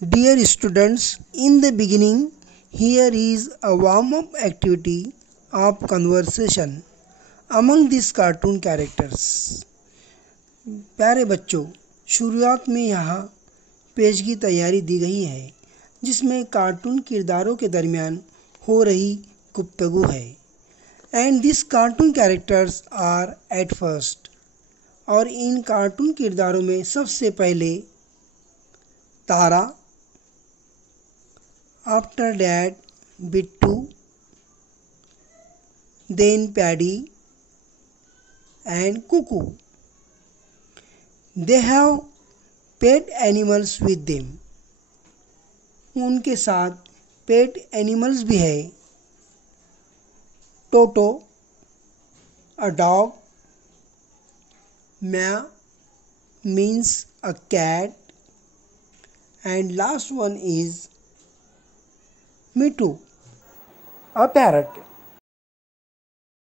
Dear students, in the beginning, here is a warm-up activity of conversation among these cartoon characters. प्यारे बच्चों, शुरुआत में यहाँ page की तैयारी दी गई है जिसमें कार्टून किरदारों के दरमियान हो रही गुफ्तगू है। And this cartoon characters are at first, और इन कार्टून किरदारों में सबसे पहले Tara, after that Bittu, then Paddy and Kuku. They have pet animals with them. उनके साथ पेट एनिमल्स भी है। टोटो, अ डॉग, म्या means a cat, and last one is Mitu, a parrot.